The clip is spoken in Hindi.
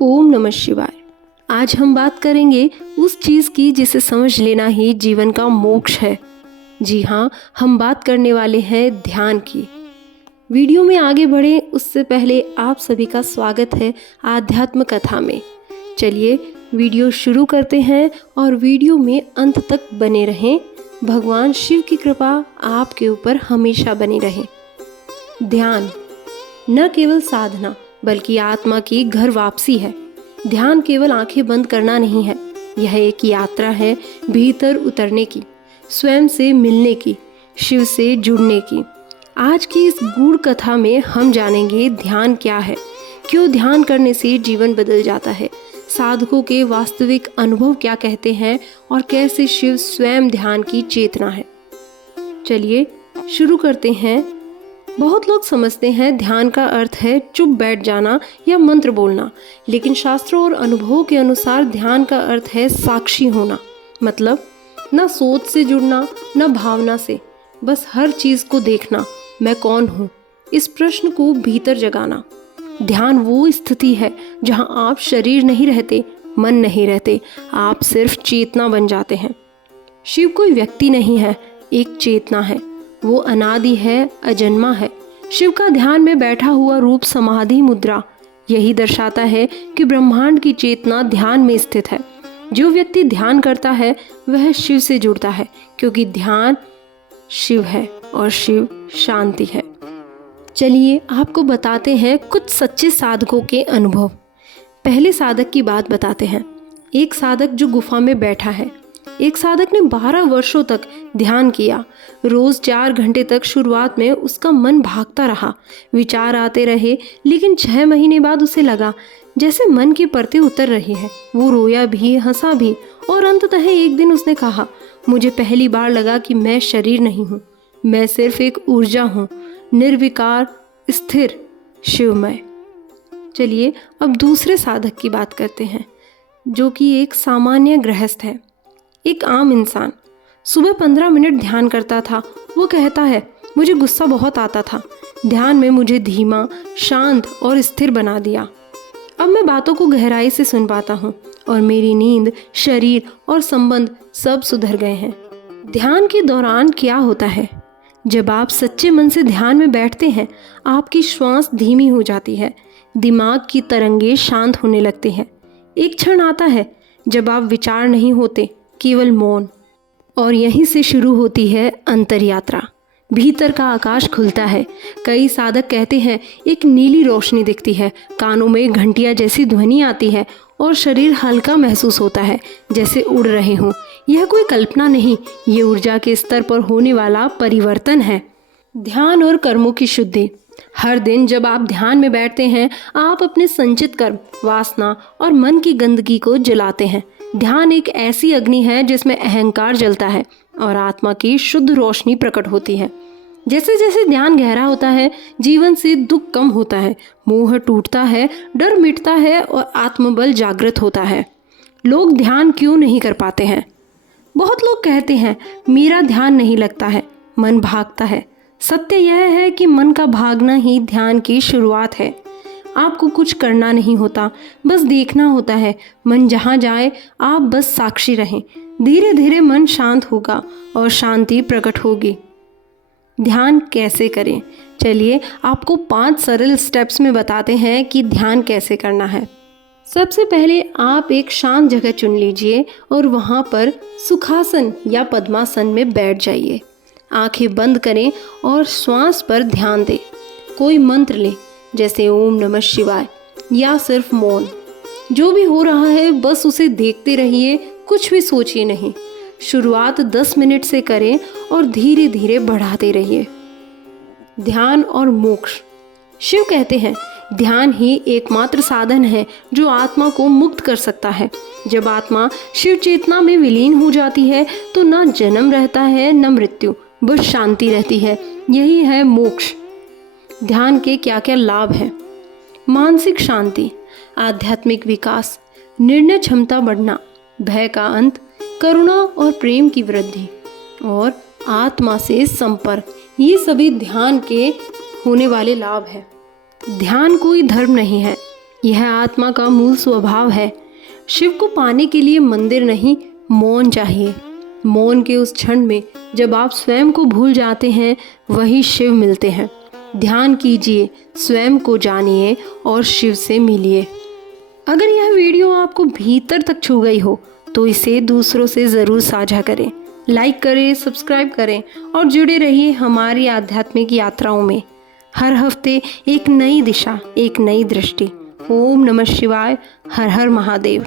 ओम नमः शिवाय। आज हम बात करेंगे उस चीज़ की जिसे समझ लेना ही जीवन का मोक्ष है। जी हाँ, हम बात करने वाले हैं ध्यान की। वीडियो में आगे बढ़े उससे पहले आप सभी का स्वागत है आध्यात्म कथा में। चलिए वीडियो शुरू करते हैं और वीडियो में अंत तक बने रहें। भगवान शिव की कृपा आपके ऊपर हमेशा बनी रहे। ध्यान न केवल साधना बल्कि आत्मा की घर वापसी है। ध्यान केवल आंखें बंद करना नहीं है, यह एक यात्रा है भीतर उतरने की, स्वयं से मिलने की, शिव से जुड़ने की। आज की इस गूढ़ कथा में हम जानेंगे ध्यान क्या है, क्यों ध्यान करने से जीवन बदल जाता है, साधकों के वास्तविक अनुभव क्या कहते हैं और कैसे शिव स्वयं ध्यान की चेतना है। चलिए शुरू करते हैं। बहुत लोग समझते हैं ध्यान का अर्थ है चुप बैठ जाना या मंत्र बोलना, लेकिन शास्त्रों और अनुभवों के अनुसार ध्यान का अर्थ है साक्षी होना। मतलब न सोच से जुड़ना न भावना से, बस हर चीज़ को देखना, मैं कौन हूँ, इस प्रश्न को भीतर जगाना। ध्यान वो स्थिति है जहाँ आप शरीर नहीं रहते, मन नहीं रहते, आप सिर्फ चेतना बन जाते हैं। शिव कोई व्यक्ति नहीं है, एक चेतना है। वो अनादि है, अजन्मा है। शिव का ध्यान में बैठा हुआ रूप समाधि मुद्रा यही दर्शाता है कि ब्रह्मांड की चेतना ध्यान में स्थित है। जो व्यक्ति ध्यान करता है वह शिव से जुड़ता है, क्योंकि ध्यान शिव है और शिव शांति है। चलिए आपको बताते हैं कुछ सच्चे साधकों के अनुभव। पहले साधक की बात बताते हैं। एक साधक जो गुफा में बैठा है। एक साधक ने 12 वर्षों तक ध्यान किया। रोज 4 घंटे तक शुरुआत में उसका मन भागता रहा, विचार आते रहे, लेकिन 6 महीने बाद उसे लगा जैसे मन की परतें उतर रही है। वो रोया भी, हंसा भी और अंततः एक दिन उसने कहा, मुझे पहली बार लगा कि मैं शरीर नहीं हूँ, मैं सिर्फ एक ऊर्जा हूँ, निर्विकार, स्थिर, शिवमय। चलिए अब दूसरे साधक की बात करते हैं, जो कि एक सामान्य गृहस्थ है, एक आम इंसान। सुबह 15 मिनट ध्यान करता था। वो कहता है, मुझे गुस्सा बहुत आता था, ध्यान में मुझे धीमा, शांत और स्थिर बना दिया। अब मैं बातों को गहराई से सुन पाता हूँ और मेरी नींद, शरीर और संबंध सब सुधर गए हैं। ध्यान के दौरान क्या होता है? जब आप सच्चे मन से ध्यान में बैठते हैं, आपकी श्वास धीमी हो जाती है, दिमाग की तरंगे शांत होने लगते हैं। एक क्षण आता है जब आप विचार नहीं होते, केवल मौन, और यहीं से शुरू होती है अंतर यात्रा। भीतर का आकाश खुलता है। कई साधक कहते हैं एक नीली रोशनी दिखती है, कानों में घंटियां जैसी ध्वनि आती है और शरीर हल्का महसूस होता है, जैसे उड़ रहे हों। यह कोई कल्पना नहीं, ये ऊर्जा के स्तर पर होने वाला परिवर्तन है। ध्यान और कर्मों की शुद्धि। हर दिन जब आप ध्यान में बैठते हैं, आप अपने संचित कर्म, वासना और मन की गंदगी को जलाते हैं। ध्यान एक ऐसी अग्नि है जिसमें अहंकार जलता है और आत्मा की शुद्ध रोशनी प्रकट होती है। जैसे जैसे ध्यान गहरा होता है, जीवन से दुख कम होता है, मोह टूटता है, डर मिटता है और आत्मबल जागृत होता है। लोग ध्यान क्यों नहीं कर पाते हैं? बहुत लोग कहते हैं मेरा ध्यान नहीं लगता है, मन भागता है। सत्य यह है कि मन का भागना ही ध्यान की शुरुआत है। आपको कुछ करना नहीं होता, बस देखना होता है। मन जहाँ जाए आप बस साक्षी रहें। धीरे धीरे मन शांत होगा और शांति प्रकट होगी। ध्यान कैसे करें? चलिए आपको 5 सरल स्टेप्स में बताते हैं कि ध्यान कैसे करना है। सबसे पहले आप एक शांत जगह चुन लीजिए और वहाँ पर सुखासन या पद्मासन में बैठ जाइए। आंखें बंद करें और श्वास पर ध्यान दें। कोई मंत्र लें, जैसे ओम नमः शिवाय, या सिर्फ मौन। जो भी हो रहा है बस उसे देखते रहिए, कुछ भी सोचिए नहीं। शुरुआत 10 मिनट से करें और धीरे धीरे बढ़ाते रहिए। ध्यान और मोक्ष। शिव कहते हैं ध्यान ही एकमात्र साधन है जो आत्मा को मुक्त कर सकता है। जब आत्मा शिव चेतना में विलीन हो जाती है तो न जन्म रहता है न मृत्यु, बस शांति रहती है। यही है मोक्ष। ध्यान के क्या क्या लाभ हैं? मानसिक शांति, आध्यात्मिक विकास, निर्णय क्षमता बढ़ना, भय का अंत, करुणा और प्रेम की वृद्धि और आत्मा से संपर्क, ये सभी ध्यान के होने वाले लाभ हैं। ध्यान कोई धर्म नहीं है, यह आत्मा का मूल स्वभाव है। शिव को पाने के लिए मंदिर नहीं, मौन चाहिए। मौन के उस क्षण में जब आप स्वयं को भूल जाते हैं, वही शिव मिलते हैं। ध्यान कीजिए, स्वयं को जानिए और शिव से मिलिए। अगर यह वीडियो आपको भीतर तक छू गई हो तो इसे दूसरों से ज़रूर साझा करें, लाइक करें, सब्सक्राइब करें और जुड़े रहिए हमारी आध्यात्मिक यात्राओं में। हर हफ्ते एक नई दिशा, एक नई दृष्टि। ओम नमः शिवाय। हर हर महादेव।